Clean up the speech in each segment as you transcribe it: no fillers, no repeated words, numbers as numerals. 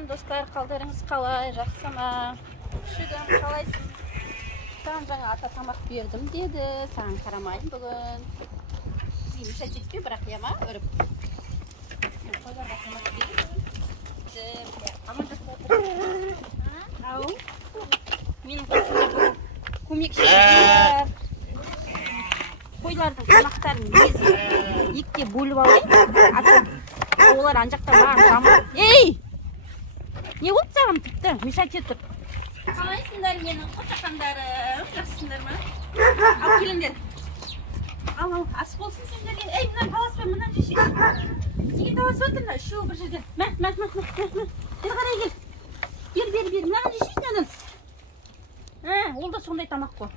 Сәлем достар, қалдарыңыз қалай, жақсы ма? Шүгім, қалайсың? Саған жаңа ата тамақ бердім деді, саған қарамайын бүгін. Зейміш әтетпе, бірақ ема, өріп. Қойларға тамақ бердім. Амандасып отырмын. Ау. Менің қасымда бұл көмекшілер бар. Қойлардың тамақтарын екте бөліп алайын. Олар анжақта маған тамақ. Ей! Не болды саған тіпті? Мешать етіп. Қалайсыңдар менің қошақандарым? Жақсысыңдар ма? Ал келіңдер. Ал, ас болсын сендерге. Ей, мұнан таласпай, мұнан жешейші. Неге таласып отырмын? Үшеуі бір жерде. Мә. Бері қарай кел. Бер. Мұнан жешейші нәнін. Ол да сондай тамақ қой.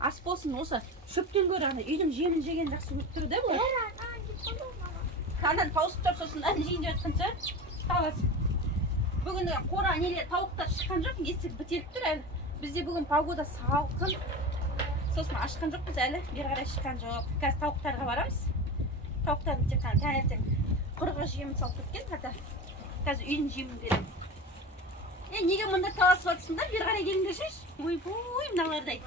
Ас болсын осы. Шөптен көрі үйдің жемін жеген жақсы көріп тұру да бұл? Андан тауысып тұр, сосын ән жейін деп жатқанша таласып. Бүгін қора неле тауықтар шыққан жоқ, есік бітеліп тұр әлі. Бізде бүгін погода салқын. Сосын ашқан жоқпыз әлі, бері қарай шыққан жоқ. Қазір тауықтарға барамыз. Тауықтардың тек қана таңертең құрығы жемін салып кеткен. Қазір үйдің жемін беремін. Неге мұнда таласып жатсыңдар? Бері қарай келіңдерші. Ой, мыналардай.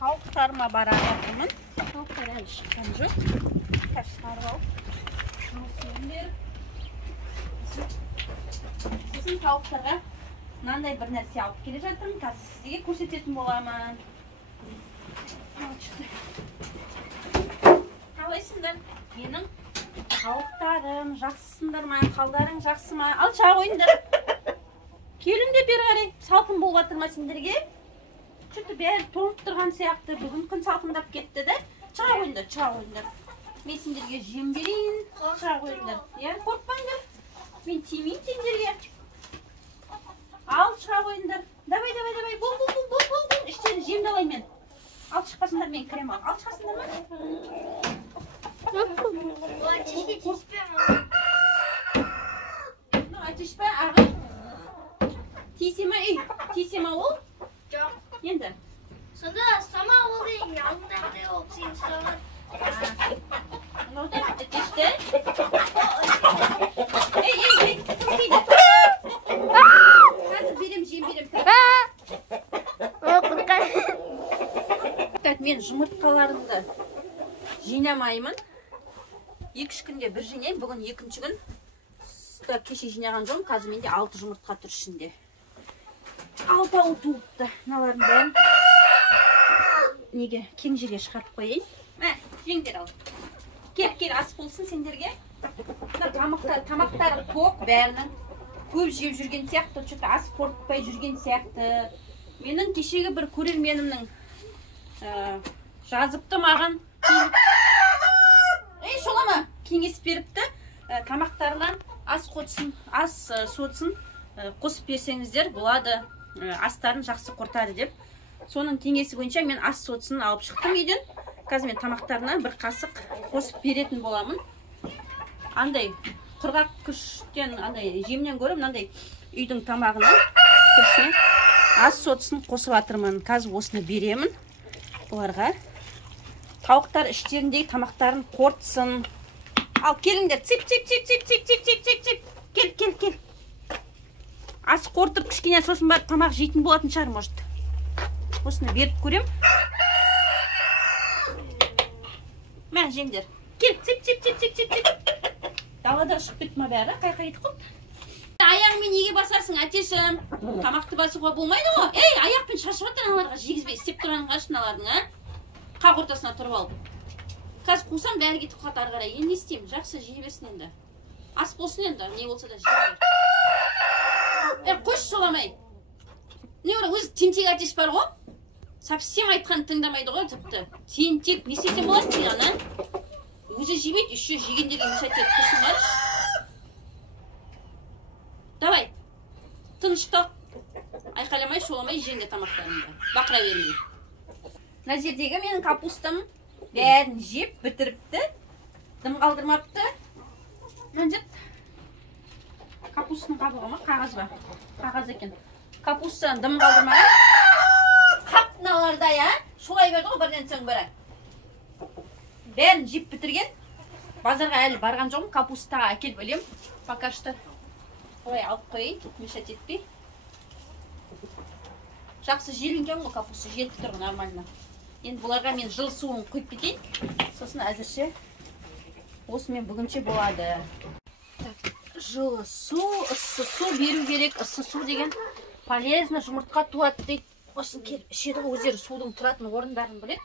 Тауықтарыма бара жатырмын. Тауықтар әлі шыққан жоқ. Қазір шығарып алып. Сосын тауықтарға мынандай бір нәрсе алып келе жатырмын. Қазір сізге көрсететін боламын. Қалайсыңдар? Менің тауықтарым жақсысыңдар ма? Қалдарың жақсы ма? Ал шыға қойыңдар. Келіңдер бері қарай. Салқын болып жатыр ма сендерге? Çünkü bәлі тоңып тұрған сияқты, бүгін күн салқындап кетті де. Шыға қойыңдар. Мен сендерге жем берейін. Шыға қойыңдар. Қорқпаңдар. Мен тимейін сендерге. Ал, шыға қойыңдар. Давай. Бол. Іштерін жемді алайын мен. Ал шықпасындар, мен кірем ал. Ал шықпасындар ма? Атышпа, ағы. Тисе ма ол? Жоқ. Енді? Сонда сама ол дейін, алдыңдағыдай ол сен сұрағын. Мынауды әтешті. Ей, кім кейді? Қазір жем берем. Мен жұмыртқаларымды жинамаймын. 2-3 күнде бір жинайын, бүгін 2-ші күн. Кеше жинаған жоғым, қазір менде 6 жұмыртқа тұр ішінде. 6-ау туыпты. Мыналардың бәрін неге кең жерге шығарып қойайын. Жеңдер ал. Кел, ас болсын сендерге. Тамақтары тоқ бәрінің. Көп жеп жүрген сияқты, чөкті ас қорытпай жүрген сияқты. Менің кешегі бір көрерменімнің жазыпты маған. Ей, шолама, кеңес беріпті. Тамақтарынан ас сотсын қосып берсеңіздер болады. Астарын жақсы қортады деп. Соның кеңесі бойынша мен ас сотсын алып шықтым үйден. Қазір мен тамақтарына бір қасық қосып беретін боламын. Андай құрғақ күштен, андай жемнен көріп, мынандай үйдің тамағына күшіне ас сотсын қосып атырмын. Қазір осыны беремін оларға. Тауықтар іштеріндегі тамақтарын қортсын. Ал келіңдер, цip. Кел. Ас қортып кішкене сосын бар тамақ жейтін болатын шығар, может. Осыны беріп көрем. Мә, жеңдер. Кел, цip. Далада шығып кетті ма бәрі, қайқайды қып. Аяғымен неге басарсың, әтешім? Тамақты басуға болмайды ғой. Ей, аяқпен шашып отыр, аналарға жегізбей істеп тұрғанын қашын алардың, қақ ортасына тұрып алып. Қазір қусам бәрі кетіп қалады ары қарай. Енді не істеймін? Жақсы жей берсін енді. Ас болсын енді, не болса да жей бер. Қойшы соламай. Не бар, өзі тентек әтеш бар ғой. Совсем айтқанын тыңдамайды ғой, тіпті. Тентек, не істесем болады сен ана? Өзі жемейді, еще жегендерге мешать етіп тұрсын қарыш. Давай, тыныштық. Айқайламай, шоламай, жеңде тамақтарыңды. Бақыра бермей. Мына жердегі менің капустам бәрін жеп бітіріпті. Дым қалдырмапты. Мәнжет. Капустың қабығы ма? Қағаз ба? Қағаз екен. Капустаны дым қалдырмаған. Қап мыналарда, шолай берді ғой бірден соң бірі. бәрін жеп бітірген. Базарға әлі барған жоқпын, капуста әкеліп өлем. Пока что олай алып қойайын, мешать етпей. Жақсы желінген ғой капуста, желіп тұр нормально. Енді бұларға мен жыл суын құйып кетейін. Сосын әзірше осымен бүгінше болады. Жылы су, ыссы су беру керек. Ыссы су деген полезно, жұмыртқа туады дейді. Осын келіп ішеді ғой, өздері судың тұратын орындарын біледі.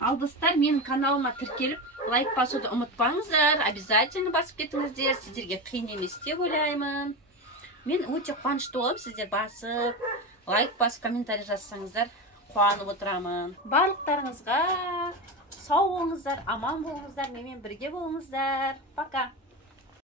Ал достар, менің каналыма тіркеліп, лайк басуды ұмытпаңыздар. Обязательно басып кетіңіздер. Сіздерге қиын емес деп ойлаймын. Мен өте қуанышты боламын, сіздер басып, лайк басып, комментарий жазсаңыздар, қуанып отырамын. Барлықтарыңызға сау болыңыздар, аман болыңыздар, менімен бірге болыңыздар. Пока.